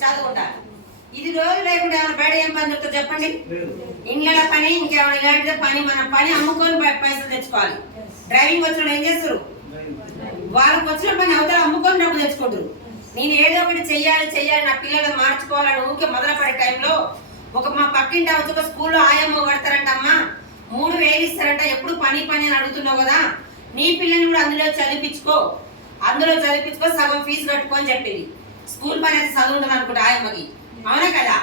చదువుకుంటారు. ఇది రోజు లేకుండా ఏమైనా బయట ఏం పని చెప్తారు చెప్పండి? ఇండ్ల పని, ఇంకేమైనా ఇలాంటిదే పని. మన పని అమ్ముకొని పైసలు తెచ్చుకోవాలి. డ్రైవింగ్ వచ్చిన ఏం చేస్తారు? వాళ్ళకి వచ్చిన పని అవతల అమ్ముకొని డబ్బు తెచ్చుకుంటారు. నేను ఏదో ఒకటి చెయ్యాలి నా పిల్లలను మార్చుకోవాలని ఊరికే మొదలుపడే టైంలో మా పక్కింటి ఒక స్కూల్లో ఆయమ్మ కడతారంట, అమ్మ 3,000 ఇస్తారంట, ఎప్పుడు పని అని అడుగుతున్నావు కదా, నీ పిల్లని కూడా అందులో చదివించుకో, సగం ఫీజు కట్టుకో అని చెప్పింది. స్కూల్ పని అయితే చదువు ఉంటుంది అనుకుంటా ఆయమ్మకి, అవునా కదా?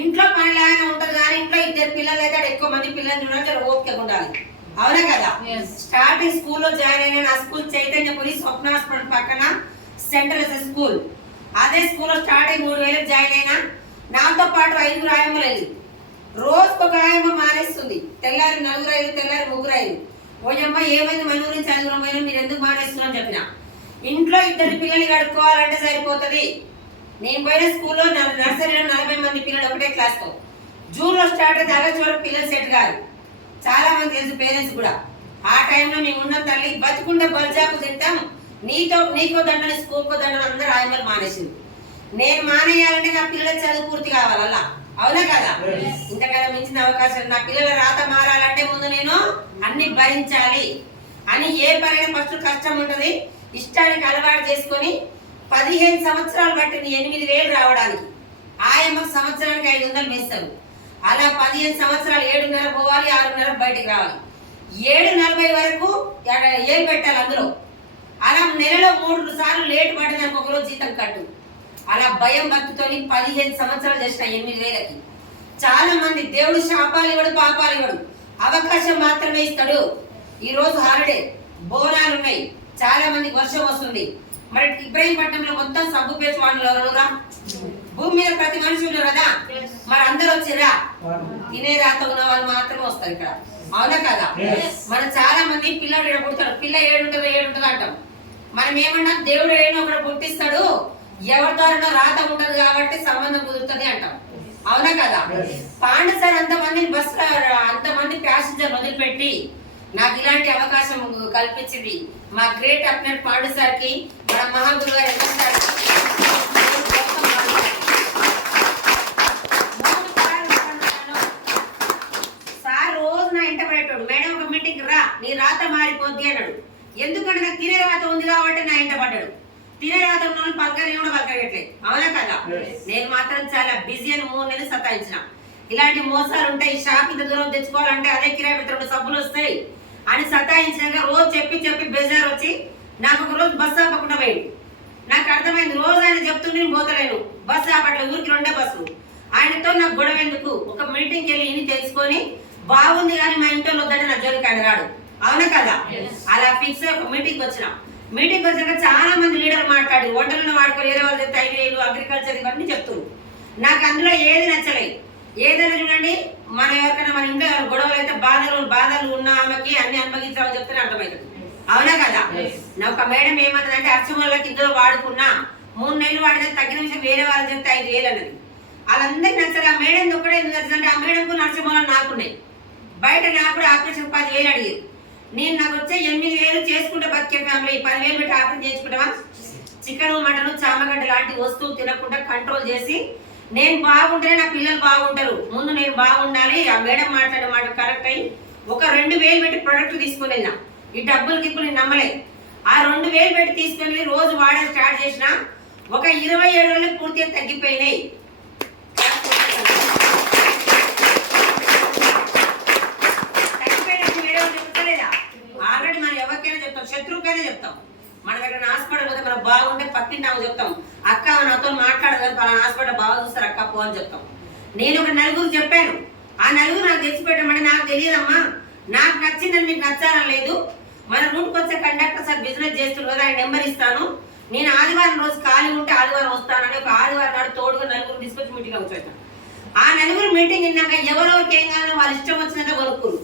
ఇంట్లో పని లాగానే ఉంటది కానీ ఇంట్లో 2 పిల్లలు అయితే ఎక్కువ మంది పిల్లలు చూడాలి, ఓపిక ఉండాలి, అవునా కదా? స్టార్టింగ్ స్కూల్లో జాయిన్ అయినా, నా స్కూల్ చైతన్యపురి స్వప్న హాస్పిటల్ పక్కన సెంట్రల్ స్కూల్. అదే స్కూల్లో స్టార్టింగ్ 3,000 జాయిన్ అయినా, నాతో పాటు 5 ఆయమ్మలు వెళ్ళి రోజుకు ఒక ఆయమ్మ మానేస్తుంది. తెల్లారి 4 5, తెల్లారి 3 5. ఓయమ్మ ఏమైంది మన గురించి చదువురమైన మీరు ఎందుకు మానేస్తున్నా అని చెప్పిన. ఇంట్లో 2 పిల్లలు కడుక్కోవాలంటే సరిపోతుంది. నేను పోయిన స్కూల్లో నర్సరీలో 40 మంది పిల్లలు ఒకటే క్లాస్తో. జూన్లో స్టార్ట్ అయితే ఆగస్టు వరకు పిల్లలు సెట్ కాదు. చాలా మంది తెలుసు పేరెంట్స్ కూడా. ఆ టైంలో మేము ఉన్న తల్లి బతుకుంటే బల్జాకు తింటాం, నీకో దండని స్కూల్కో దండని అందరూ ఆయమ్మలు మానేసింది. నేను మానేయాలంటే నా పిల్లల చదువు పూర్తి కావాలి, అలా అవునా కదా? ఇంతకన్నా మించిన అవకాశం. నా పిల్లల రాత మారాలంటే ముందు నేను అన్ని భరించాలి అని. ఏ పనైనా ఫస్ట్ కష్టం ఉంటుంది. ఇష్టానికి అలవాటు చేసుకొని 15 సంవత్సరాలు పట్టింది 8,000 రావడానికి. ఆయమ్మ సంవత్సరానికి 500 వేస్తారు. అలా 15 సంవత్సరాలు 7:30 పోవాలి, 6:30 బయటికి రావాలి. 7:40 వరకు ఏం పెట్టాలి అందులో. అలా నెలలో 3 సార్లు లేట్ పడ్డదానికి ఒకరోజు జీతం కట్టు. అలా భయం భక్తితోని 15 సంవత్సరాలు చేసిన 8,000కి. చాలా మంది దేవుడు శాపాలు ఇవ్వడు, పాపాలు ఇవ్వడు, అవకాశం మాత్రమే ఇస్తాడు. ఈ రోజు హాలిడే, బోనాలు ఉన్నాయి, చాలా మందికి వర్షం వస్తుంది. మరి ఇబ్రహీంపట్నంలో మొత్తం సబ్బు పేసి వాళ్ళు భూమి మీద ప్రతి మనిషి ఉన్నారు కదా, మరి అందరు వచ్చిరా? తినే రాత ఉన్న వాళ్ళు మాత్రమే వస్తారు ఇక్కడ, అవునా కదా? మన చాలా మంది పిల్లడు పుడతాడు, పిల్ల 7 ఉంటుందో అంటాం. మనం ఏమన్నా దేవుడు ఏడో ఒకటి పుట్టిస్తాడు, ఎవరి ద్వారా రాత ఉంటది కాబట్టి సంబంధం కుదురుతుంది అంటాం, అవునా కదా? పాండు సార్ అంతమంది ప్యాసింజర్ వదిలిపెట్టి నాకు ఇలాంటి అవకాశం కల్పించింది మా గ్రేట్ అప్నర్ పాండు సార్ కి, మన మహాగురు గారు సార్ రోజు నా ఇంట పడేటోడు, మేడం ఒక మీటింగ్ రా నీ రాత మారిపోద్ది అన్నాడు. ఎందుకంటే నాకు తినే రాత ఉంది కాబట్టి నా ఇంట పడ్డాడు. తినే రాత ఉన్న పలకని కూడా పలకట్లేదు, అవునా కదా? నేను మాత్రం చాలా బిజీ అని 3 నెలలు సతాయించిన. ఇలాంటి మోసాలు ఉంటాయి, షాప్ ఇంత దూరం తెచ్చుకోవాలంటే అదే కిరాయి పెట్టి సబ్బులు వస్తాయి అని సతాయించినాక రోజు చెప్పి బేజారు వచ్చి నాకు ఒక రోజు బస్సు ఆపకుండా పోయింది. నాకు అర్థమైంది, రోజు ఆయన చెప్తుంటే నేను పోతలేను, బస్సు ఆపట్ల, ఊరికి 2 బస్సులు. ఆయనతో నాకు గొడవ ఎందుకు, ఒక మీటింగ్కి వెళ్ళి ఇని తెలుసుకొని బాగుంది కానీ మా ఇంట్లో వద్దంటే నా జోలికి ఆయన రాడు, అవునా కదా? అలా ఫిక్స్ అయ్యి ఒక మీటింగ్కి వచ్చాక చాలా మంది లీడర్ మాట్లాడి వంటలను వాడుకొని వేరే వాళ్ళు చెప్తే 5,000 అగ్రికల్చర్ ఇవన్నీ చెప్తున్నారు. నాకు అందులో ఏది నచ్చలేదు. ఏదైనా చూడండి, మన ఎవరికైనా మన ఇంట్లో గొడవలు అయితే బాధలు ఉన్న ఆమెకి అన్ని అనుభవించాలని చెప్తే అర్థమవుతుంది, అవునా కదా? నా ఒక మేడం ఏమన్నదంటే, అర్చమూలకి ఇద్దరు వాడుకున్నా 3 నెలలు వాడితే తగ్గిన విషయం వేరే వాళ్ళు చెప్తే 5,000 అన్నది. వాళ్ళందరికీ నచ్చదు. ఆ మేడం ఒక్కడే ఎందుకు నచ్చదంటే, ఆ మేడంకు నరసింహూలం నాకున్నాయి. బయట నాకు కూడా ఆపరేషన్ 10,000 అడిగేది. నాకు వచ్చే 8,000 చేసుకుంటే బతికే ఫ్యామిలీ 10,000 పెట్టి ఆపరేషన్ చేసుకుంటావా? చికెన్ మటన్ చామగడ్డ లాంటి వస్తువులు తినకుండా కంట్రోల్ చేసి నేను బాగుంటేనే నా పిల్లలు బాగుంటారు, ముందు నేను బాగుండాలి. ఆ మేడం మాట్లాడే మాట కరెక్ట్ అయ్యి ఒక 2,000 పెట్టి ప్రొడక్ట్ తీసుకుని ఈ డబ్బులకి ఇప్పుడు నేను నమ్మలే. ఆ 2,000 పెట్టి తీసుకుని రోజు వాడే స్టార్ట్ చేసిన ఒక 27 రోజులకు పూర్తిగా తగ్గిపోయినాయి. ఆల్రెడీ మనం ఎవరికైనా చెప్తాం, శత్రువుకైనా చెప్తాం. మన దగ్గర హాస్పిటల్ పోతే మనం బాగుంటే పక్కింటి ఆమె చెప్తాం, అక్క నాతో మాట్లాడదు పలానా హాస్పిటల్ బాగా చూస్తారు అక్క పో అని చెప్తాం. నేను ఒక 4 చెప్పాను. ఆ 4 నాకు తెచ్చిపెట్టమంటే నాకు తెలియదమ్మా, నాకు నచ్చిందని మీకు నచ్చాలని లేదు. మన రూట్కి వచ్చే కండక్టర్ సార్ బిజినెస్ చేస్తున్నారు కదా, ఆయన నెంబర్ ఇస్తాను, నేను ఆదివారం రోజు ఖాళీ ఉంటే ఆదివారం వస్తానని ఒక ఆదివారం నాడు తోడుగా 4 తీసుకొచ్చి మీటింగ్ వచ్చాను. ఆ 4 మీటింగ్ విన్నాక ఎవరెవరికి ఏం కావాలో వాళ్ళ ఇష్టం వచ్చినంత కొనుక్కురు.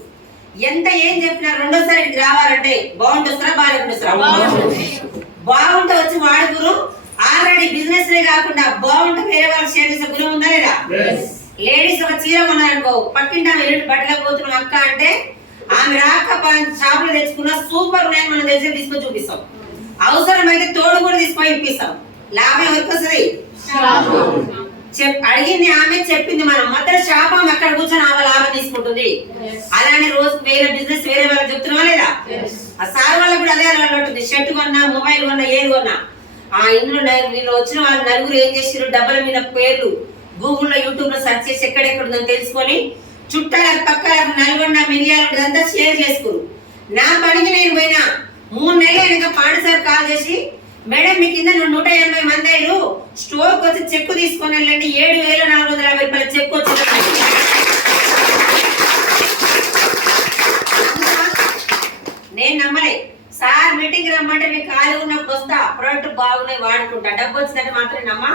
ఎంత ఏం చెప్పినా రెండోసారి ఇక్కడికి రావాలంటే బాగుంటుంస్తారా బాగుంటే వచ్చి వాడుకురు. ఆల్రెడీ బిజినెస్ కాకుండా బాగుంటే వేరే వాళ్ళకి షేర్ చేసే గురి ఉందా లేదా? లేడీస్ ఒక చీర కొన్నారనుకో, పక్కింటి ఆమె 2 బట్టలకు పోతున్నాం అక్క అంటే ఆమె రాక షాప్ లో తెచ్చుకున్న సూపర్ ఉన్నాయి, మనం తెలిసి తీసుకొని చూపిస్తాం. అవసరమైతే తోడు కూడా తీసుకొని ఇప్పిస్తాం. లాభం ఎవరికి వస్తుంది? అడిగింది ఆమె, చెప్పింది మనం. మొత్తం శాపం అక్కడ కూర్చొని ఆమె లాభం తీసుకుంటుంది. అలానే రోజు వేరే బిజినెస్ వేరే వాళ్ళకి చెప్తున్నావా లేదా? ఆ సార్ వాళ్ళకి కూడా అదే అలవాటు ఉంటుంది. షర్ట్ కొన్నా, మొబైల్ కొన్నా, ఏది కొన్నా ఇందులో వీళ్ళు వచ్చిన వాళ్ళు నలుగురు ఏం చేసారు, డబ్బుల మీద పేర్లు గూగుల్లో యూట్యూబ్ లో సెర్చ్ చేసి ఎక్కడెక్కడ ఉందని తెలుసుకొని చుట్టాల పక్కల నల్గొండ మిరియాలు అంతా షేర్ చేసుకోరు. నా పనికి నేను పోయినా 3 నెలలు వెనక పాండసారి కాల్ చేసి, మేడం మీ కింద 180 మంది అయ్యారు, స్టోర్ కి వచ్చి చెక్ తీసుకొని వెళ్ళండి, 7,450 రూపాయల చెక్ వచ్చింది. నేను నమ్మలే. సార్ మీటింగ్ రమ్మంటే నేను ఖాళీ ఉన్నప్పుడు వస్తా, ప్రోడక్ట్ బాగున్నాయి వాడుకుంటా, డబ్బు వచ్చిందంటే మాత్రం నమ్మ.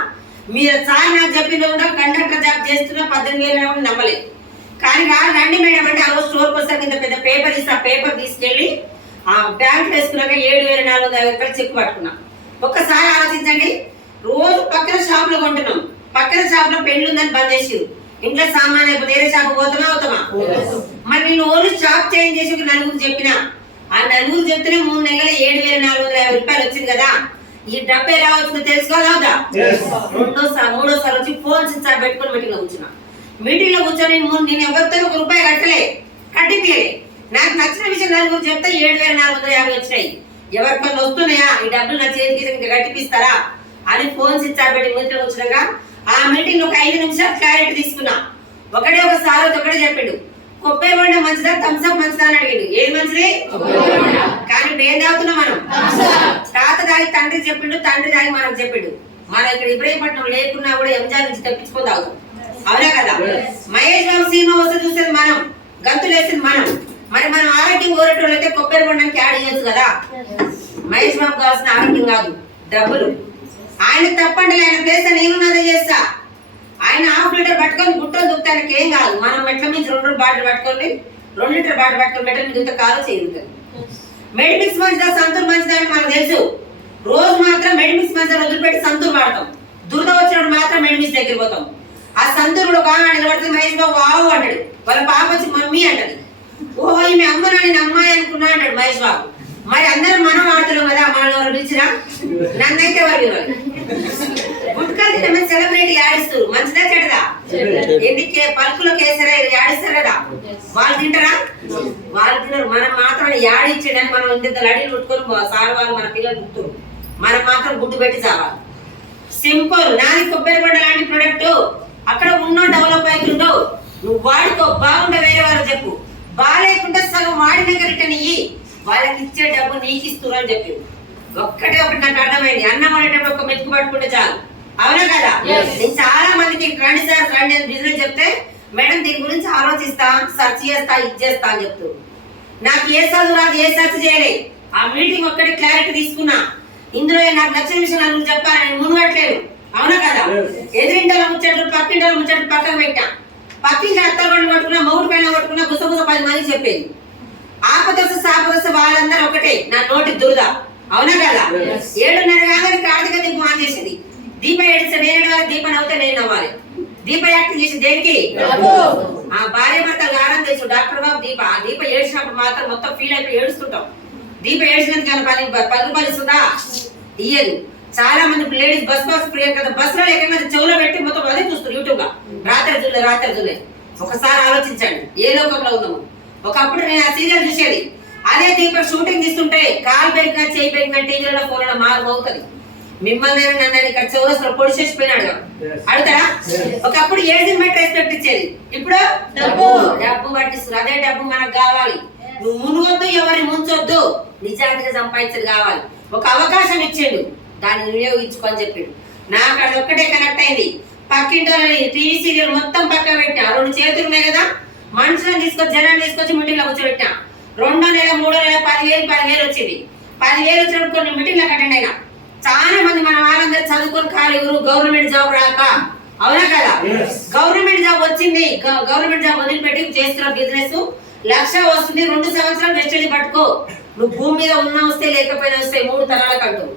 మీరు సార్ నాకు చెప్పింది కూడా కండక్టర్ జాబ్ చేస్తున్నా 18,000 నమ్మలే. కానీ రండి మేడం అంటే ఆ రోజు స్టోర్కి వస్తారు, కింద పెద్ద పేపర్ ఇస్తా, పేపర్ తీసుకెళ్ళి ఆ బ్యాంక్ వేసుకున్నాక 7,450 రూపాయలు చెక్ పట్టుకున్నా. ఒక్కసారి ఆలోచించండి, రోజు పక్కన షాప్ లో కొంటున్నాం, పక్కన షాప్ లో పెళ్లి ఉందని బంద్ చేసి ఇంట్లో సామాన్ అయిపోతే వేరే షాప్ పోతామా? మరి నేను ఓన్లీ షాప్ చేంజ్ చేసి 4 చెప్పినా, ఆ 4 చెప్తేనే 3 నెలల 7,450 రూపాయలు వచ్చింది కదా. ఈ డబ్బు ఎలా వచ్చిందో తెలుసుకోవాలా? మూడోసారి వచ్చి ఫోన్ స్విచ్ ఆఫ్ పెట్టుకుని మీటింగ్ లో కూర్చున్నా. మీటింగ్ లో కూర్చొని నేను ఎవరితో ₹1 కట్టలే, కట్టిపియలే. నాకు నచ్చిన విషయం 4 చెప్తే 7,450 వచ్చినాయి. ఎవరికన్నా వస్తున్నాయా ఈ డబ్బులు, నా చేతికి కట్టిపిస్తారా అని ఫోన్ స్విచ్ ఆఫ్ పెట్టి మీటింగ్ వచ్చినాక ఆ మీటింగ్ లో ఒక 5 నిమిషాలు క్లారిటీ తీసుకున్నా. ఒక సార్ ఒకటే చెప్పిండు, కొబ్బరి బొండ మంచిదా థమ్స్అప్ మంచిదా అని అడిగాడు. ఏది మంచిది? కానీ ఇప్పుడు ఏం తాగుతున్నాం మనం? తాత తాగి తండ్రి చెప్పిండు, తండ్రి తాగి మనకు చెప్పిండు. మనం ఇక్కడ ఇబ్రహీంపట్నం లేకున్నా కూడా ఎంజాయ్ నుంచి తెప్పించుకొని తాగుతాం, అవునా కదా? మహేష్ బాబు సినిమా వస్తే చూసేది మనం, గంతులు వేసింది మనం. మరి మనం ఆరోగ్యం కోరేటోళ్ళు అయితే కొబ్బరి బొండానికి యాడ్ చేయొచ్చు కదా. మహేష్ బాబు కావాల్సిన ఆరోగ్యం కాదు, డబ్బులు. ఆయన తప్పండి, ఆయన ప్లేస్ నేనున్నదే చేస్తా. ఆయన 1/2 లీటర్ పట్టుకొని గుట్టలు దుక్తానికి ఏం కాదు. మనం మెట్ల నుంచి 2 బాటిల్ పట్టుకొని 2 లీటర్ బాటిల్ పట్టుకొని మెట్ల మీద దుక్త కాలు చేరుతుంది. మెడిమిక్స్ మంచిదా సంతూర్ మంచిదా అని మనకు తెలుసు. రోజు మాత్రం మెడిమిక్స్ మంచిదా వదిలిపెట్టి సంతూర్ వాడతాం. దురద వచ్చినప్పుడు మాత్రం మెడిమిక్స్ దగ్గర పోతాం. ఆ సంతూర్ కూడా ఒక నిలబడితే మహేష్ బాబు వావు అంటాడు, వాళ్ళ పాప వచ్చి మమ్మీ అంటది. ఓహో ఈమె అమ్మనా నేను అమ్మాయి అనుకున్నా అంటాడు మహేష్ బాబు. మరి అందరం మనం వాడుతున్నాం కదా, మనల్ని ఎవరు పిలిచినా నన్నైతే ఎవరు గుట్కాలు తినమే సెలబ్రిటీ యాడిస్తారు, మంచిదా చెడదా? ఎందుకే పలుకులో కేసరా యాడిస్తారు కదా, వాళ్ళు తింటారా? వాళ్ళు తినరు. మనం మాత్రం యాడిచ్చాడని మనం ఇంత లడీలు ఉట్టుకొని సార్ వాళ్ళు మన పిల్లలు గుర్తురు, మనం మాత్రం గుడ్డు పెట్టి చావాలి. సింపుల్. నాది కొబ్బరి బొండ లాంటి ప్రొడక్ట్, అక్కడ ఉన్న డెవలప్ అవుతుండో నువ్వు వాడుకో, బాగుంటే వేరే వాళ్ళకి చెప్పు, బాగాలేకుండా సగం వాడినాక రిటర్న్ ఇయ్యి, వాళ్ళకి ఇచ్చే డబ్బు నీకు ఇస్తున్నారు అని చెప్పి. ఒకటి నాకు అర్థమైంది, అన్నం వండేటప్పుడు ఒక మెతుకు పట్టుకుంటే చాలు, అవునా కదా? నేను చాలా మందికి రండి సార్ రండి అని బిజినెస్ చెప్తే, మేడం దీని గురించి ఆలోచిస్తా, సర్చ్ చేస్తా, ఇది చేస్తా అని చెప్తూ నాకు ఏ చదువు రాదు, ఏ సర్చ్ చేయలే. ఆ మీటింగ్ ఒక్కటి క్లారిటీ తీసుకున్నా. ఇందులో నాకు నచ్చిన విషయం నాకు చెప్పాలి, నేను మునుగట్లేదు, అవునా కదా? ఎదురింటలో ముచ్చట్లు పక్కింటలో ముచ్చట్లు పక్కకు పెట్టా. పక్కింటి అత్తలు పండు పట్టుకున్నా, మొగుడు పైన పట్టుకున్నా, గుసగుస 10 మంది చెప్పేది. ఆపదొస్తే సాపదొస్తే వాళ్ళందరూ ఒకటే, నా నోటి దురద, అవునా కదా? 7:30 కాగానే ఆర్థిక దీపం ఆన్ చేసేది. దీప ఏడిస్తే నేను ఏడవాలి, దీప నవ్వుతే నేను నవ్వాలి. దీప యాక్టింగ్ చేసి దేనికి? ఆ భార్య భర్తలు ఆనందం తెలుసు. డాక్టర్ బాబు దీప, ఆ దీప ఏడ్చినప్పుడు మాత్రం మొత్తం ఫీల్ అయిపోయి ఏడుస్తుంటాం. దీప ఏడ్చినందుకు 10 రూపాయలు ఇస్తుందా? ఇయ్యదు. చాలా మంది లేడీస్ బస్ ఫ్రీ కదా, బస్ లో ఎక్కడ చెవులో పెట్టి మొత్తం అదే చూస్తారు యూట్యూబ్ లో, రాత్రి జూలే. ఒకసారి ఆలోచించండి ఏ లోకంలో ఉన్నాము. ఒకప్పుడు నేను ఆ సీరియల్ చూసేది, అదే దీప షూటింగ్ తీస్తుంటే కాలు పెరిగినా చేయి పెరిగినా టీవీలో ఫోన్లో మారుమవుతుంది. మిమ్మల్ని నన్ను ఇక్కడ చౌరస్లో పొడి చేసిపోయినాడు అడుగుతారా? ఒకప్పుడు ఏది మెట్ రెస్పెక్ట్ ఇచ్చేది, ఇప్పుడు డబ్బు పట్టిస్తారు. అదే డబ్బు మనకు కావాలి. నువ్వు మునుగొద్దు, ఎవరిని ముంచొద్దు, నిజాయితీగా సంపాదించేది కావాలి. ఒక అవకాశం ఇచ్చేడు, దాన్ని వినియోగించుకొని చెప్పిండు. నాకు అది ఒక్కటే కనెక్ట్ అయింది. పక్కింటి టీవీ సీరియల్ మొత్తం పక్క పెట్టా. 2 చేతులు ఉన్నాయి కదా, మనుషులను తీసుకొచ్చి జనాన్ని తీసుకొచ్చి మీటింగ్ లో కూర్చోబెట్టా. 2వ నెల 3వ నెల 10,000 వచ్చింది. 10,000 వచ్చినప్పుడు కొన్ని మీటింగ్ లకు అటెండ్ అయినా. చాలా మంది మన వాళ్ళందరూ చదువుకొని ఖాళీ గవర్నమెంట్ జాబ్ రాక, అవునా కదా? గవర్నమెంట్ జాబ్ వచ్చింది, గవర్నమెంట్ జాబ్ వదిలిపెట్టి చేస్తున్న బిజినెస్ 1,00,000 వస్తుంది. 2 సంవత్సరాలు వెస్టడీ పట్టుకో, నువ్వు భూమి మీద ఉన్నా వస్తే లేకపోయినా వస్తాయి, 3 తరాలకు అంటావు.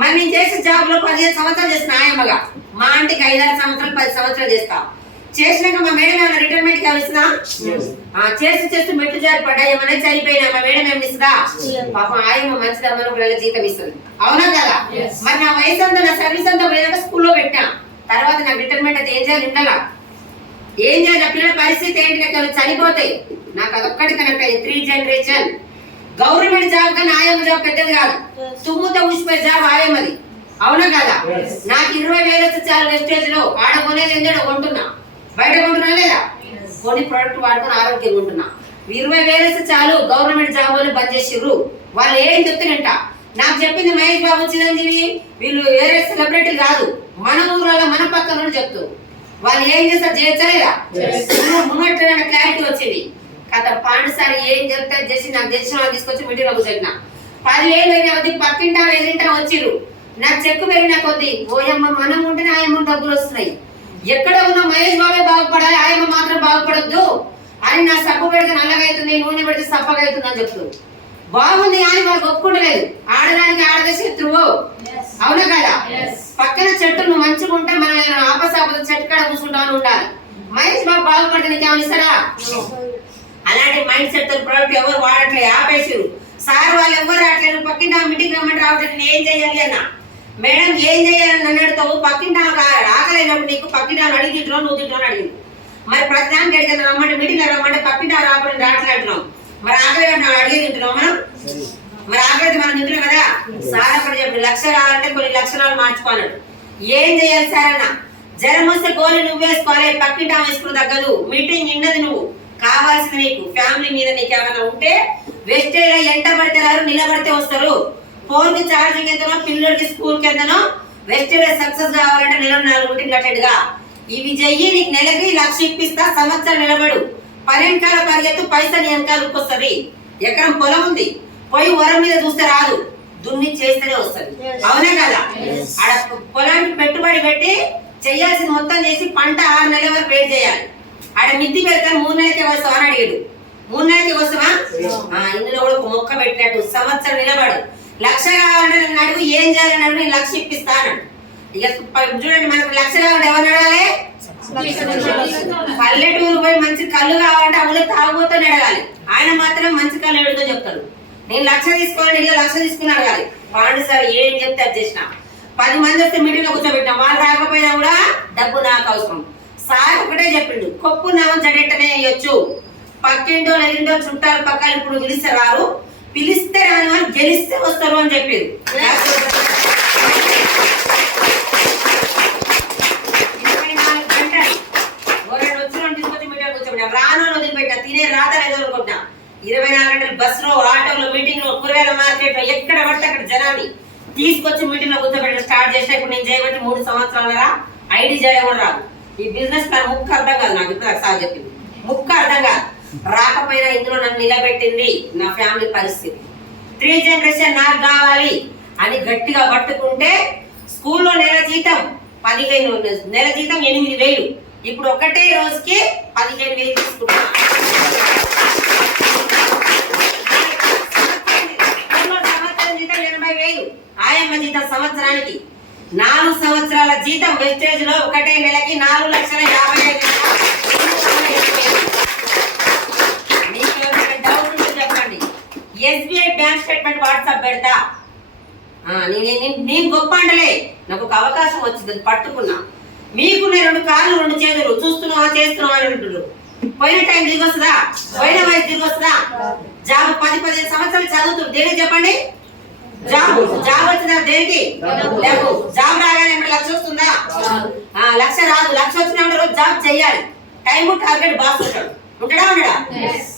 మరి నేను చేసే జాబ్ లో 15 సంవత్సరాలు చేసిన ఆయమ్మగా, మా ఆంటీకి 5-6 సంవత్సరాలు 10 సంవత్సరాలు చేస్తా. చేసినాక మా మేడం ఏమైనా రిటైర్మెంట్ కి ఇస్తుందా? చేస్తూ మెట్లు జారి పడ్డా ఏమన్నా చనిపోయినా మా మేడం ఏమి ఇస్తుందా? పాపం ఆయమ్మ మంచిదమ్మని జీతం ఇస్తుంది, అవునా కదా? మరి నా వయసు అంతా నా సర్వీస్ అంతా పోయినాక స్కూల్లో పెట్టా. తర్వాత నాకు రిటైర్మెంట్ అయితే ఏం చేయాలి ఉండాలా, ఏం చేయాలి, పిల్లల పరిస్థితి ఏంటి, నాకు చనిపోతాయి. నాకు అదొక్కటి కనెక్ట్ అయ్యింది. 3 జనరేషన్ గవర్నమెంట్ జాబ్ కానీ ఆయమ్మ జాబ్ పెద్దది కాదు, తుమ్ముతో ఊసిపోయే జాబ్ ఆయమ్మది, అవునా కదా. నాకు 20,000 వచ్చి చాలు వెస్టేజ్ లో. ఆడ కొనేది ఏంటో కొంటున్నా, బయట కొంటున్నా లేదా, కొన్ని ప్రోడక్ట్ వాడుకొని ఆరోగ్యంగా ఉంటున్నా. 20,000 వస్తే చాలు, గవర్నమెంట్ జాబ్ వాళ్ళు బంద్ చేసిర్రు. వాళ్ళు ఏం చెప్తున్నట్ట, నాకు చెప్పింది మహేష్ బాబు చిరంజీవి వీళ్ళు వేరే సెలబ్రిటీ కాదు, మన ఊళ్ళో మన పక్కన చెప్తారు. వాళ్ళు ఏం చేస్తారు చేయచ్చలేదా, ముంగట్టు క్లారిటీ వచ్చింది కథ. పాండుసారి ఏం చెప్తే చేసి నాకు తెలిసిన వాళ్ళు తీసుకొచ్చి మీటింగ్ లో కూర్చొచ్చిన. 10,000 అయిన కొద్ది పక్కింటా ఎదిరింటా వచ్చిర్రు. నాకు చెక్కు పెరిగిన కొద్ది ఓయమ్మ మనం ఉంటేనే ఆయమ్మ డబ్బులు వస్తున్నాయి. ఎక్కడ ఉన్న మహేష్ బాబే బాగుపడాలి, ఆయమ్మ మాత్రం బాగుపడద్దు అని నా సబ్బు పెడితే నల్లగా అవుతుంది, నూనె పెడితే సప్పగా అవుతుంది అని చెప్తారు. బాగుంది అని వాళ్ళు ఒప్పుకుంటలేదు. ఆడదానికి ఆడదే శత్రువు, అవునా కదా. పక్కన చెట్టు నువ్వు మంచిగా ఉంటే మనం ఆపసాపద చెట్టు కాడ కూర్చుంటామని ఉండాలి. మహేష్ బాబు బాగుపడితే నీకేమని ఇస్తారా? అలాంటి మైండ్ సెట్ తో ప్రోడక్ట్ ఎవరు వాడట్లేదు, ఆపేసారు. సార్ వాళ్ళు ఎవరు రావట్లేదు. పక్కింటి మీటింగ్ రమ్మంటే రావట్లేదు. నేను ఏం చెయ్యాలి అన్న. మేడం ఏం చెయ్యాలని నన్ను అడుగుతావు, పక్కింటి ఆకలేనప్పుడు నీకు పక్కింటి అడిగి తింటున్నావు, నువ్వు తింటున్నావు అడిగింది. మరి ప్రతిదానికి అడిగిన రమ్మంటే మీటింగ్ రమ్మంటే పక్కింటి రావడం రావట్లేడున్నాం. మరి ఆకలి అడిగి తింటున్నాం మనం, మరి ఆకలి మనం తింటున్నాం కదా. సార్ అక్కడ చెప్పి 1,00,000 రావాలంటే కొన్ని లక్షణాలు మార్చుకోన్నాడు. ఏం చెయ్యాలి సార్ అన్న, జ్వరం వస్తే గోళీ నువ్వు వేసుకోవాలి, పక్కింటి వేసుకుని తగ్గదు. మీటింగ్ నిన్నది నువ్వు కావాల్సింది నీకు ఫ్యామిలీ మీద నీకు ఏమైనా ఉంటే వెస్టేజ్ ఎంట పడితే రారు, నిలబడితే వస్తారు. ఫోన్ కి ఛార్జింగ్ ఎంతనో, పిల్లలకి స్కూల్ కి ఎంతనో, వెస్టేజ్ సక్సెస్ కావాలంటే నెల 4 మీటింగ్ అటెండ్ గా. ఇవి చెయ్యి, నీకు నెలకి 1,00,000 ఇప్పిస్తా, సంవత్సరం నిలబడు. 10 వెనకాల పరిగెత్తు, పైసలు వెనకాలకు వస్తుంది. ఎకరం పొలం ఉంది, పోయి వరం మీద చూస్తే రాదు, దున్ని చేస్తేనే వస్తుంది, అవునా కదా. ఆడ పొలానికి పెట్టుబడి పెట్టి చెయ్యాల్సింది మొత్తం చేసి పంట 6 నెలల వరకు వెయిట్ చేయాలి. ఆడ మిద్ది పెడతాను 3 నెలలకే వస్తావా అని అడిగాడు. 3 నెలలకి వస్తావా, ఇందులో కూడా ఒక మొక్క పెట్టినట్టు సంవత్సరం నిలబడు. 1,00,000 కావాలంటే నన్ను అడుగు, ఏం చేయాలని అడుగు, నేను 1,00,000 ఇప్పిస్తాను. ఇక చూడండి, మనకు 1,00,000 కావాలంటే ఎవరు అడగాలి? పల్లెటూరు పోయి మంచి కళ్ళు కావాలంటే అవులో తాగుబోతో అడగాలి. ఆయన మాత్రం మంచి కళ్ళు ఎడుతో చెప్తాడు. నేను 1,00,000 తీసుకోవాలంటే ఇలా 1,00,000 తీసుకుని అడగాలి. పాండు సార్ ఏం చెప్తే అది చేసిన. 10 మంది వస్తే మీటింగ్ లో కూర్చోబెట్టినా, వాళ్ళు రాకపోయినా కూడా డబ్బు నాకు అవసరం. సార్ ఒకటే చెప్పిండు, కొప్పు నామం జడెట్టనే వేయొచ్చు. పక్కింటో ఎల్లింటో చుట్టాలు పక్కలు ఇప్పుడు పిలిస్తే రారు, పిలిస్తే రాని వాళ్ళు గెలిస్తే వస్తారు అని చెప్పారు. 24 గంటలు రెండు వచ్చిన తీసుకొచ్చి మీటింగ్ కూర్చోబెట్టా. రాను వదిలిపెట్టా, తినే రాదా లేదో అనుకుంటా. 24 గంటలు బస్సులో, ఆటోలో, మీటింగ్ లో, కూరగాయల మార్కెట్ లో, ఎక్కడ పడితే అక్కడ జనాన్ని తీసుకొచ్చి మీటింగ్ లో కూర్చోబెట్టడం స్టార్ట్ చేసినా. ఇప్పుడు నేను చేయబట్టి 3 సంవత్సరాలరా ఐడి చేయడం కూడా రాదు. ఈ బిజినెస్ ప్లాన్ ముక్క అర్థం కాదు నాకు. ఇప్పుడు సార్ చెప్పింది ముక్క అర్థం కాదు. రాకపోయినా ఇందులో నన్ను నిలబెట్టింది నా ఫ్యామిలీ పరిస్థితి. 3 జనరేషన్ నాకు కావాలి అని గట్టిగా పట్టుకుంటే స్కూల్లో నెల జీతం 15,000, నెల జీతం 8,000. ఇప్పుడు ఒకటే రోజుకి 15,000 తీసుకుంటున్నా. సంవత్సరం జీతం 80,000, ఆయమ్మ జీతం సంవత్సరానికి 4 సంవత్సరాల జీతం. వెస్టేజ్ లో ఒకటే నెలకి 4,50,000. మీకు ఎవరైనా డౌట్ ఉంటే చెప్పండి. SBI బ్యాంక్ స్టేట్మెంట్ వాట్సాప్ పెడతా. నేను గొప్ప అంటలే, నాకు ఒక అవకాశం వచ్చింది, పట్టుకున్నా. మీకున్న 2 కాళ్ళు 2 చేతులు, చూస్తున్నావా చేస్తున్నావా అని అంటున్నారు. పోయిన టైం తిరిగి వస్తుందా, పోయిన వయసు తిరిగి వస్తుందా? జాబ్ 10-15 సంవత్సరాలు చదువుతుంది, దేనికి చెప్పండి? జాబ్ వచ్చిందా దేనికి? లేవు. జాబ్ రాగానే 1,00,000 వస్తుందా? 1,00,000 రాదు. 1,00,000 వచ్చిన రోజు జాబ్ చెయ్యాలి. టైం టార్గెట్ బాస్ ఉంటాడు, ఉంటాడా ఉండడా?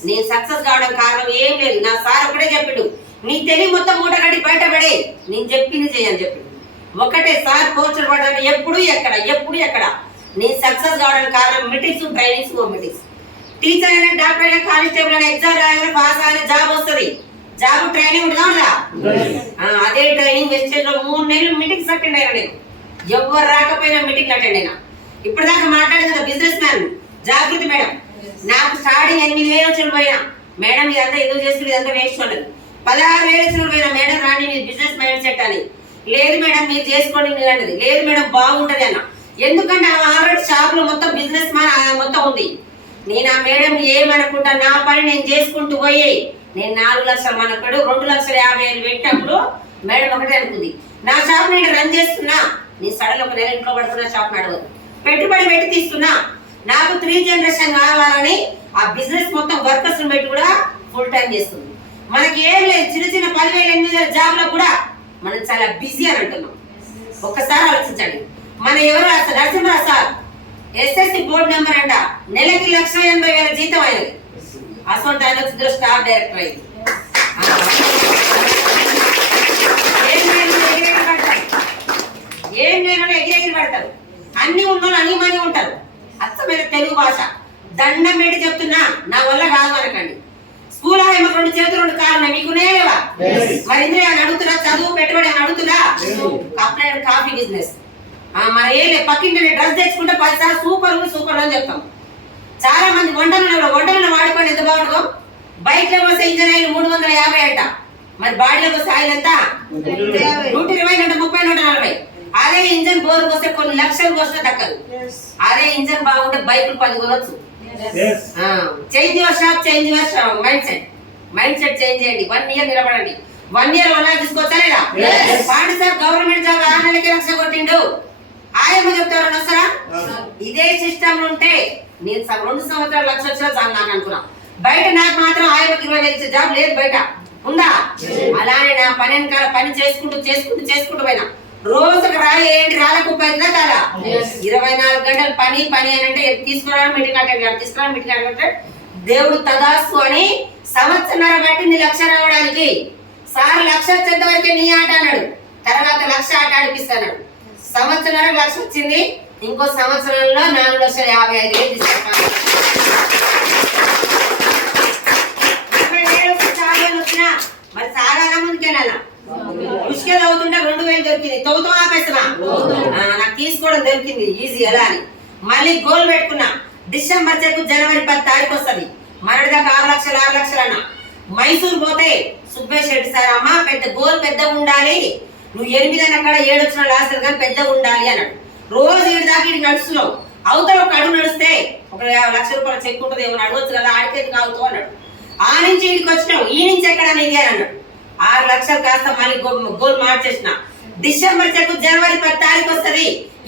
నేను సక్సెస్ కావడం కారణం ఏం లేదు, నా సార్ ఒకటే చెప్పిండు, నీ తెలివి మొత్తం మూట కట్టి బయటపడే, నేను చెప్పింది చెయ్యని చెప్పిండు. ఒకటే సార్ పోస్టర్ పడాలి. ఎప్పుడు ఎక్కడ నేను సక్సెస్ కావడానికి కారణం మీటింగ్స్, ట్రైనింగ్స్, మీటింగ్స్. టీచర్ అయినా, డాక్టర్ అయినా, కానిస్టేబుల్ అయినా ఎగ్జామ్ రాగానే పాస్ అయినా జాబ్ వస్తుంది. జాబ్ ట్రైనింగ్ ఉంటుందా? అదే ట్రైనింగ్ వెస్టేజ్ లో 3 నెలలు మీటింగ్స్ అటెండ్ అయినా. నేను ఎవరు రాకపోయినా మీటింగ్ అటెండ్ అయినా. ఇప్పుడు దాకా మాట్లాడేది కదా బిజినెస్ మ్యాన్ జాగృతి మేడం. నాకు స్టార్టింగ్ 8,000 వచ్చిన పోయినా, మేడం ఇదంతా ఎందుకు చేస్తుంది, ఇదంతా వేస్ట్ ఉండదు. 16,000 వచ్చిన పోయినా, మేడం రాండి మీరు బిజినెస్ మైండ్ సెట్ అని. లేదు మేడం మీరు చేసుకోండి అన్నది. లేదు మేడం బాగుంటది అన్న. ఎందుకంటే ఆల్రెడీ షాప్ లో మొత్తం బిజినెస్ మొత్తం ఉంది. నేను ఆ మేడం ఏమనుకుంటా, నా పని నేను చేసుకుంటూ పోయి నేను 4,00,000 మనకుడు 2,50,000 పెట్టినప్పుడు మేడం ఒకటే అనుకుంది, నా షాప్ నేను రన్ చేస్తున్నా, నీ సడన్ ఒక నెల ఇంట్లో పడుతున్నా షాప్ నడవదు. పెట్టుబడి పెట్టి తీస్తున్నా, నాకు 3 జనరేషన్ కావాలని ఆ బిజినెస్ మొత్తం వర్కర్స్ పెట్టి కూడా ఫుల్ టైం చేస్తుంది. మనకి ఏం లేదు, చిన్న చిన్న 10,000 8,000 జాబ్ లో కూడా మనం చాలా బిజీ అని అంటున్నాం. ఒక్కసారి ఆలోచించండి. మన ఎవరు Narasimharao sir SSC board number అంట, నెలకి 1,80,000 జీతం అయింది. అసలు ఆయన వచ్చి స్టాఫ్ డైరెక్టర్ అయింది. ఏం లేనో ఎగిరెగిరి పడతారు, అన్ని ఉన్నోళ్ళు అన్ని మంది ఉంటారు. అచ్చమైన తెలుగు భాష దండం పెట్టి చెప్తున్నా, నా వల్ల కాదు అనకండి. స్కూల్ ఏమో 2 చేతులు 2 కాళ్ళు మీకునే లేవా? మరి ఇందులో అని అడుగుతున్నా, చదువు పెట్టుబడి అని అడుగుతున్నా. అప్లైడ్ కాఫీ బిజినెస్ మరి ఏ పక్కింటి డ్రెస్ తెచ్చుకుంటే 10 సార్లు సూపర్ అని చెప్తాం. చాలా మంది వంటలను వాడుకొని ఎంత బాగుంటుందో. బైక్ లో వస్తే ఇంజన్ ఆయిల్ 350 అంట, మరి బాడీలో వస్తే ఆయిల్ ఎంత? 120 అంట, 30 140. అదే ఇంజన్ బోర్ వస్తే కొన్ని లక్షలు వస్తే దక్కదు. అదే ఇంజన్ బాగుంటే బైకులు 10 కొనొచ్చు. Change your shop, change your mind set change చేయండి. 1 ఇయర్ నిలబడండి. 1 ఇయర్ 1 లాక్ తీసుకోవచ్చా లేదా? పాండి సార్ గవర్నమెంట్ జాబ్ 6 నెలలకే 1,00,000 కొట్టిండు. ఆయమ్మ చెప్తారు వస్తారా? ఇదే సిస్టమ్ ఉంటే నేను 2 సంవత్సరాలు 1,00,000 వచ్చినా చాలు నాకు అనుకున్నా. బయట నాకు మాత్రం ఆయమ్మకి 20,000 ఇచ్చే జాబ్ లేదు. బయట ఉందా? అలానే నా పని వెనకాల పని చేసుకుంటూ పోయినా. రోజుకు ఏంటి రాళ్ళకు పోయిందా కాదా? 24 గంటలు పని అని అంటే తీసుకోవడానికి మీటింగ్ అంటే దేవుడు తదాస్తు అని సంవత్సరం బట్టి నీ 1,00,000 రావడానికి. సార్ 1,00,000 వచ్చేంత వరకే నీ ఆట అన్నాడు, తర్వాత 1,00,000 ఆట ఆడిపిస్తాడు. సంవత్సరం 1,00,000 వచ్చింది, ఇంకో సంవత్సరంలో 4,55,000 తీసుకుంటాను. వచ్చినా మరి సాగానే ముందుకెళ్ళాలా? ఉష్కెల్ అవుతుంటే 2,000 దొరికింది, తవ్వుతో ఆపేస్తున్నా. నాకు తీసుకోవడం దొరికింది ఈజీ ఎలా అని మళ్ళీ గోల్ పెట్టుకున్నా. డిసెంబర్ చెక్కు జనవరి 10 తారీఖు వస్తుంది. మనడి దాకా 6 లక్షలు అన్న. మైసూర్ పోతే సుబ్బేష్ రెడ్డి సార్ అమ్మ పెద్దగా ఉండాలి, నువ్వు 8 అన్న అక్కడ 7 వచ్చిన లాస్ట్ కానీ పెద్దగా ఉండాలి అన్నాడు. రోజు 7 దాకా ఇటు నడుస్తున్నావు. అవతల ఒక అడుగు నడిస్తే ఒక 50 లక్షల చెక్ ఉంటుంది, ఏమన్నా అడగొచ్చు కదా, ఆడికేది కావుతావు అన్నాడు. ఆ నుంచి ఇడికి వచ్చినావు, ఈ నుంచి ఎక్కడ నీది అన్నాడు. 6 లక్షలు కాస్త మళ్ళీ గోల్ మార్చేసిన. డిసెంబర్ చెక్కు జనవరి 10 తారీఖు వస్తుంది.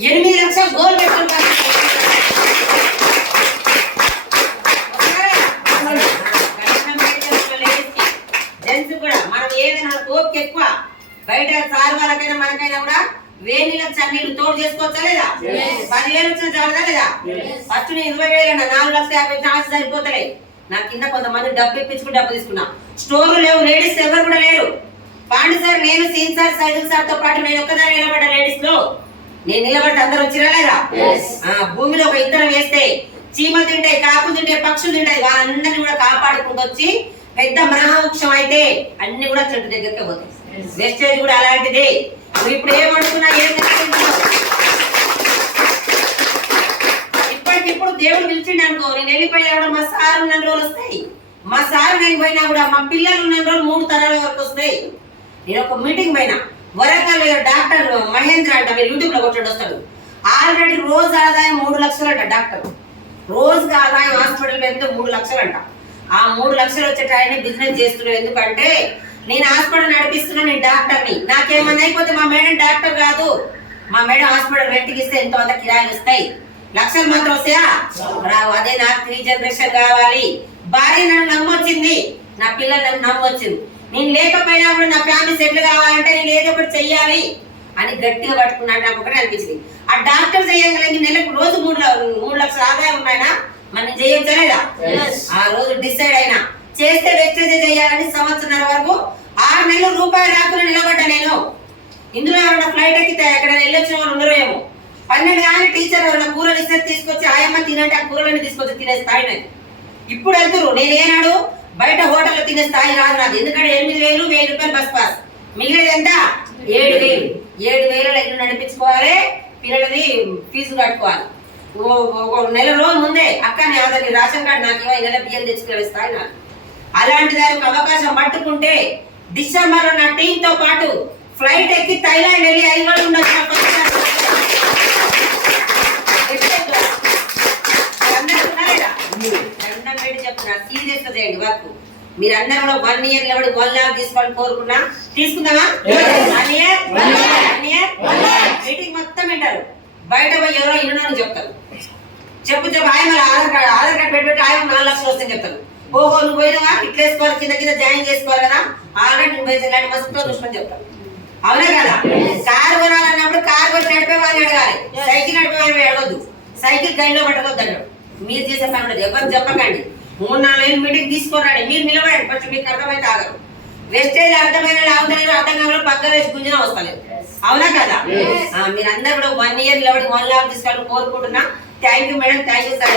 8 లక్షలు గోల్ పెట్టుకుంటాను. జెంట్స్ కూడా మనం ఏదైనా ఓపిక ఎక్కువ. బయట సార్ వాళ్ళకైనా మనకైనా కూడా వేడి నీళ్ళకి చన్నీళ్ళు తోడు చేసుకోవచ్చా లేదా? 10,000 వచ్చిన చాలదా లేదా? ఫస్ట్ నేను 20,000 అన్న, 4,50,000 ఆశ సరిపోతలే. నా కింద కొంతమంది డబ్బు ఇప్పించుకుని డబ్బు తీసుకున్నా. స్టోర్లు లేవు, లేడీస్ ఎవరు కూడా లేరు. పాండు సార్, నేను సీన్ సార్, సైదుల్ సార్ తో పాటు నేను ఒక్కదాన్ని నిలబడ్డా. లేడీస్ లో నేను నిలబడ్డా, అందరు వచ్చిరా లేదా? భూమిలో ఒక ఇద్దరం వేస్తే చీమలు తింటాయి, కాకులు తింటాయి, పక్షులు తింటాయి. వాళ్ళందరినీ కూడా కాపాడుకుంటూ వచ్చి పెద్ద మహావృక్షం అయితే అన్ని కూడా చెట్టు దగ్గరకే పోతాయి. వెస్టేజ్ కూడా అలాంటిది. నువ్వు ఇప్పుడు ఏమడుకున్నా ఏం ఇప్పటికిప్పుడు దేవుడు పిలిచిండు అనుకో, నేను వెళ్ళిపోయినా కూడా మా సార్ ఉన్న రోజులు వస్తాయి. మా సార్ నేను పోయినా కూడా మా పిల్లలు ఉన్న రోజులు 3 తరాల వరకు వస్తాయి. నేను ఒక మీటింగ్ పోయినా, వరంగల్ డాక్టర్ మహేంద్ర అంట, మీరు యూట్యూబ్ లో కొట్టండి వస్తాడు. ఆల్రెడీ రోజు ఆదాయం 3 లక్షలు అంట. డాక్టర్ రోజుగా ఆదాయం హాస్పిటల్ పెడితే 3 లక్షలు అంట. ఆ 3 లక్షలు వచ్చేటాయని బిజినెస్ చేస్తున్నావు. ఎందుకంటే నేను హాస్పిటల్ నడిపిస్తున్నా, నేను డాక్టర్ని. నాకేమన్నా అయిపోతే మా మేడం డాక్టర్ కాదు. మా మేడం హాస్పిటల్ రెంట్కి ఇస్తే ఎంతో అంత కిరాయిలు వస్తాయి, లక్షలు మాత్రం వస్తాయా? రావు. అదే నాకు 3 జనరేషన్ కావాలి. భార్య నన్ను నమ్మొచ్చింది, నా పిల్లలు నన్ను నమ్మొచ్చింది. నేను లేకపోయినా కూడా నా ఫ్యామిలీ సెటిల్ కావాలంటే నేను ఏదో ఒకటి చెయ్యాలి అని గట్టిగా పట్టుకున్నాను. నాకు ఒకటే అనిపించింది, ఆ డాక్టర్ చేయగలిగి నెలకు రోజు 3 లక్షల ఆదాయం ఉన్నాయనా, మనం చేయొచ్చా లేదా? ఆ రోజు డిసైడ్ అయినా చేస్తే వెస్టేజ్ చేయాలని 1.5 సంవత్సరం వరకు 6 నెలలు రూపాయలు రాకుండా నిలబడ్డా నేను. ఇందులో ఎవరైనా ఫ్లైట్ ఎక్కితే ఎక్కడ వెళ్ళొచ్చిన వాళ్ళు ఉండరేమో. 12 కానీ టీచర్ ఎవరైనా కూరలు ఇస్తే తీసుకొచ్చి ఆయమ్మ తినంటే ఆ కూరలని తీసుకొచ్చి తినే స్థాయి నాది. ఇప్పుడు వెళ్తురు. నేను ఏనాడు బయట హోటల్లో తినే స్థాయి రాదు నాది. ఎందుకంటే 8,000 1,000 రూపాయలు బస్ పాస్, మిగిలేదు ఎంత? 7,000. 7,000 ఇల్లు నడిపించుకోవాలి, పిల్లలది ఫీజు కట్టుకోవాలి. ఒక నెల రోజు ముందే అక్క నేను రేషన్ కార్డు నాకు నెల బియ్యం తెచ్చుకునే స్థాయి నాకు. అలాంటి దానికి అవకాశం పట్టుకుంటే డిసెంబర్ నా టీమ్ తో పాటు ఫ్లైట్ ఎక్కి థైలాండ్ వెళ్ళి 5 రోజులు ఉండొచ్చు. చెప్తున్నా, సీరియస్ గా చేయండి వర్క్. మీరందరూ కూడా 1 ఇయర్ నిలబడి 1 లాక్ తీసుకోవాలని కోరుకున్నా. తీసుకుందామా? 1 ఇయర్ మీటింగ్ మొత్తం వింటారు. బయట పోయి ఎవరో ఇన్నాను చెప్తారు. చెప్పు ఆయన మళ్ళీ ఆధార్ కార్డు పెట్టి ఆయన 4 లక్షలు వస్తాయని చెప్తారు. ఓహో నువ్వు పోయినావా ఇట్లా వేసుకోవాలి, కింద జాయిన్ చేసుకోవాలి కదా, ఆల్రెడీ నువ్వు ఇలాంటి మస్తు చూసుకొని చెప్తారు. అవునా కదా? కారు కొనాలన్నప్పుడు కారు కొట్టి నడిపే వాళ్ళని అడగాలి, సైకిల్ నడిపే వాళ్ళని అడగద్దు, సైకిల్ గైన్లో పట్టకొద్దు అన్నాడు. మీరు చేసే పని ఉండదు, ఎవరు చెప్పకండి. 3-4 ఏళ్ళు మీటింగ్ తీసుకోరండి, మీరు నిలబడండి, ఫస్ట్ మీకు అర్థమైతే ఆగరు. వెస్టేజ్ అర్థమైన లావుతలేదు, అర్థం కావాలి, పక్కన వేసి గుంజిన వస్తలేదు. అవునా కదా? మీరందరూ కూడా 1 ఇయర్ నిలబడి 1 లాక్ తీసుకోవాలని కోరుకుంటున్నా. Thank you madam, thank you sir.